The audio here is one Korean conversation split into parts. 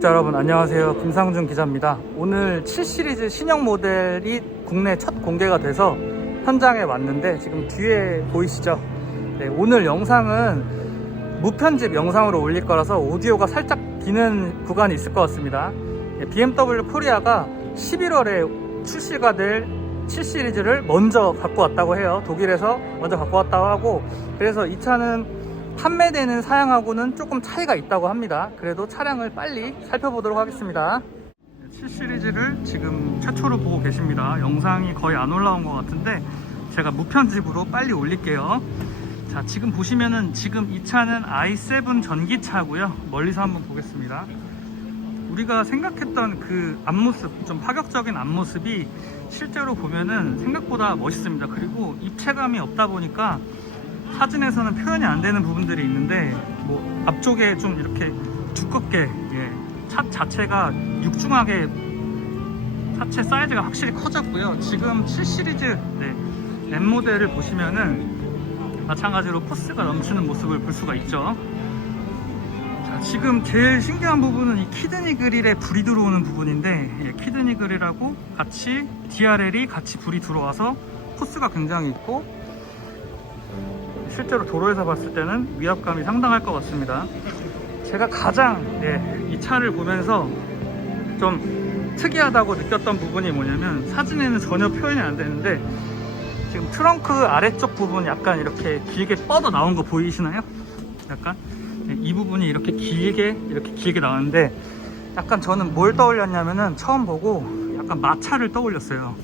자, 여러분 안녕하세요. 김상준 기자입니다. 오늘 7 시리즈 신형 모델이 국내 첫 공개가 돼서 현장에 왔는데 지금 뒤에 보이시죠? 네, 오늘 영상은 무편집 영상으로 올릴 거라서 오디오가 살짝 비는 구간이 있을 것 같습니다. BMW 코리아가 11월에 출시가 될 7 시리즈를 먼저 갖고 왔다고 해요. 독일에서 먼저 갖고 왔다고 하고, 그래서 이 차는 판매되는 사양하고는 조금 차이가 있다고 합니다. 그래도 차량을 빨리 살펴보도록 하겠습니다. 7 시리즈를 지금 최초로 보고 계십니다. 영상이 거의 안 올라온 것 같은데 제가 무편집으로 빨리 올릴게요. 자, 지금 보시면은 지금 이 차는 i7 전기차고요. 멀리서 한번 보겠습니다. 우리가 생각했던 그 앞모습, 좀 파격적인 앞모습이 실제로 보면은 생각보다 멋있습니다. 그리고 입체감이 없다 보니까 사진에서는 표현이 안 되는 부분들이 있는데, 뭐 앞쪽에 좀 이렇게 두껍게, 차 자체가 육중하게 차체 사이즈가 확실히 커졌고요. 지금 7 시리즈 M 모델을 보시면은 마찬가지로 포스가 넘치는 모습을 볼 수가 있죠. 자, 지금 제일 신기한 부분은 이 키드니 그릴에 불이 들어오는 부분인데, 키드니 그릴하고 같이 DRL이 같이 불이 들어와서 포스가 굉장히 있고, 실제로 도로에서 봤을 때는 위압감이 상당할 것 같습니다. 제가 가장 이 차를 보면서 좀 특이하다고 느꼈던 부분이 뭐냐면, 사진에는 전혀 표현이 안 되는데 지금 트렁크 아래쪽 부분 약간 이렇게 길게 뻗어 나온 거 보이시나요? 약간 이 부분이 이렇게 길게 나왔는데, 약간 저는 뭘 떠올렸냐면은 처음 보고 약간 마차를 떠올렸어요.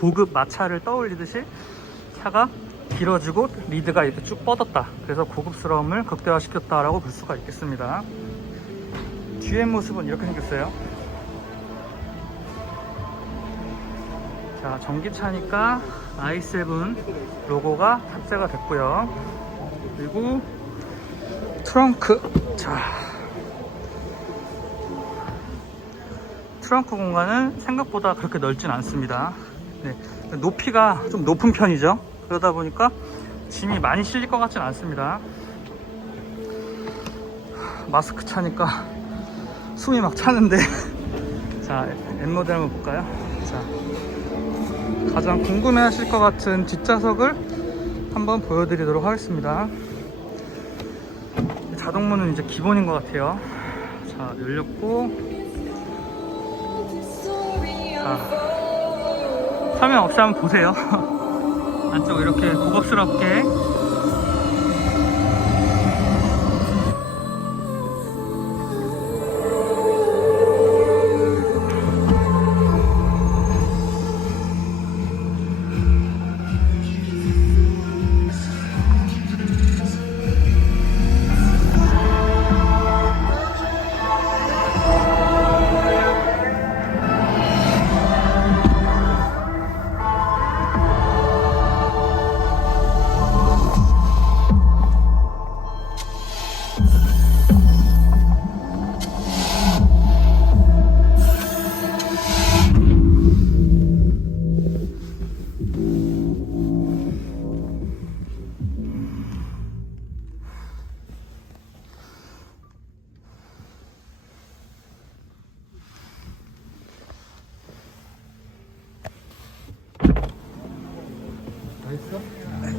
고급 마차를 떠올리듯이 차가 길어지고 리드가 이렇게 쭉 뻗었다. 그래서 고급스러움을 극대화시켰다라고 볼 수가 있겠습니다. 뒤에 모습은 이렇게 생겼어요. 자, 전기차니까 i7 로고가 탑재가 됐고요. 그리고 트렁크, 자, 트렁크 공간은 생각보다 그렇게 넓진 않습니다. 높이가 좀 높은 편이죠. 그러다 보니까 짐이 많이 실릴 것 같진 않습니다. 마스크 차니까 숨이 막 차는데 자, M 모델 한번 볼까요? 자, 가장 궁금해 하실 것 같은 뒷좌석을 한번 보여드리도록 하겠습니다. 자동문은 이제 기본인 것 같아요. 자, 열렸고, 자, 설명 없이 한번 보세요. 안쪽 이렇게 고급스럽게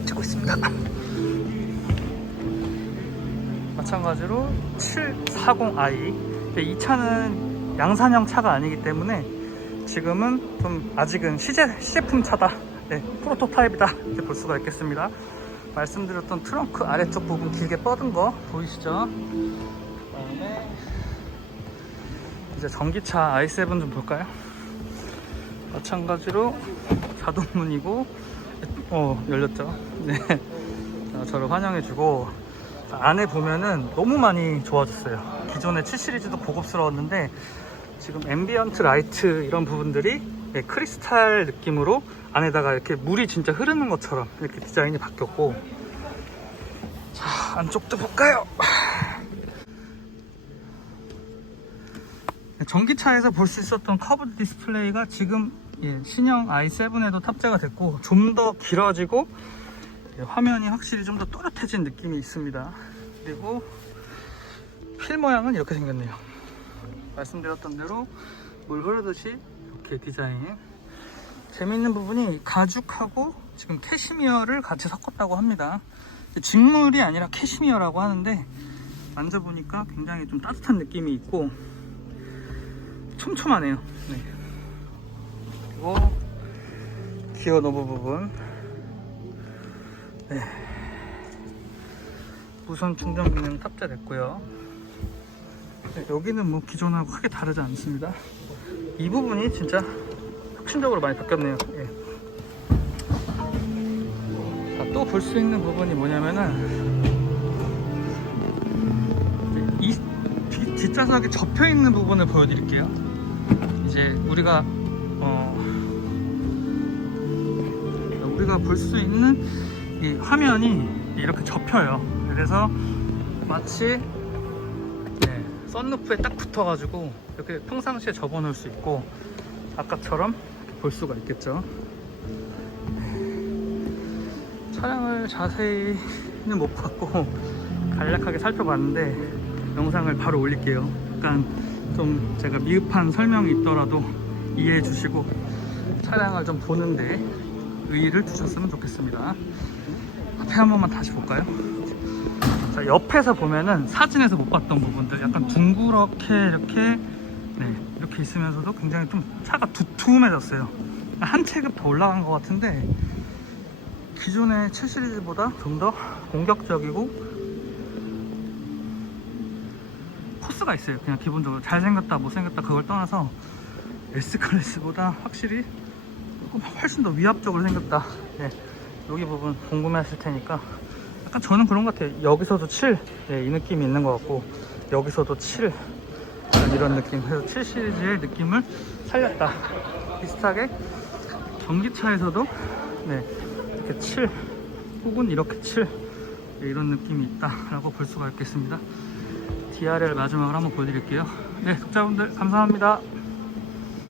찍고 있습니다. 마찬가지로 740i. 이 차는 양산형 차가 아니기 때문에 지금은 좀 아직은 시제품 차다, 프로토타입이다, 이렇게 볼 수가 있겠습니다. 말씀드렸던 트렁크 아래쪽 부분 길게 뻗은 거 보이시죠? 그다음에 이제 전기차 i7 좀 볼까요? 마찬가지로 자동문이고, 열렸죠. 네. 저를 환영해주고, 안에 보면은 너무 많이 좋아졌어요. 기존의 7 시리즈도 고급스러웠는데 지금 앰비언트 라이트 이런 부분들이 크리스탈 느낌으로 안에다가 이렇게 물이 진짜 흐르는 것처럼 이렇게 디자인이 바뀌었고, 자, 안쪽도 볼까요? 전기차에서 볼 수 있었던 커브드 디스플레이가 지금 신형 i7에도 탑재가 됐고, 좀 더 길어지고 화면이 확실히 좀 더 또렷해진 느낌이 있습니다. 그리고 필 모양은 이렇게 생겼네요. 말씀드렸던 대로 물 흐르듯이 이렇게 디자인. 재미있는 부분이 가죽하고 지금 캐시미어를 같이 섞었다고 합니다. 직물이 아니라 캐시미어라고 하는데 만져보니까 굉장히 좀 따뜻한 느낌이 있고 촘촘하네요. 네. 그리고 기어 노브 부분, 네. 무선 충전 기능 탑재됐고요. 네, 여기는 뭐 기존하고 크게 다르지 않습니다. 이 부분이 진짜 혁신적으로 많이 바뀌었네요. 예. 또 볼 수 있는 부분이 뭐냐면은 이 뒷좌석에 접혀 있는 부분을 보여드릴게요. 이제 우리가 볼 수 있는 이 화면이 이렇게 접혀요. 그래서 마치 썬루프에 딱 붙어가지고 이렇게 평상시에 접어놓을 수 있고 아까처럼 볼 수가 있겠죠. 차량을 자세히는 못 봤고 간략하게 살펴봤는데 영상을 바로 올릴게요. 약간 좀 제가 미흡한 설명이 있더라도 이해해 주시고 차량을 좀 보는데 의의를 두셨으면 좋겠습니다. 앞에 한 번만 다시 볼까요? 자, 옆에서 보면은 사진에서 못 봤던 부분들 약간 둥그렇게 이렇게 있으면서도 굉장히 좀 차가 두툼해졌어요. 한 체급 더 올라간 것 같은데 기존의 7 시리즈보다 좀 더 공격적이고 포스가 있어요. 그냥 기본적으로 잘생겼다 못생겼다 그걸 떠나서 S클래스보다 확실히 훨씬 더 위압적으로 생겼다. 네, 여기 부분 궁금해하실 테니까 약간 저는 그런 것 같아요. 여기서도 7, 이 느낌이 있는 것 같고 여기서도 7 이런 느낌. 그래서 7 시리즈의 느낌을 살렸다. 비슷하게 전기차에서도 이렇게 7 혹은 이렇게 7 이런 느낌이 있다라고 볼 수가 있겠습니다. DRL 마지막으로 한번 보여드릴게요. 네, 독자분들 감사합니다.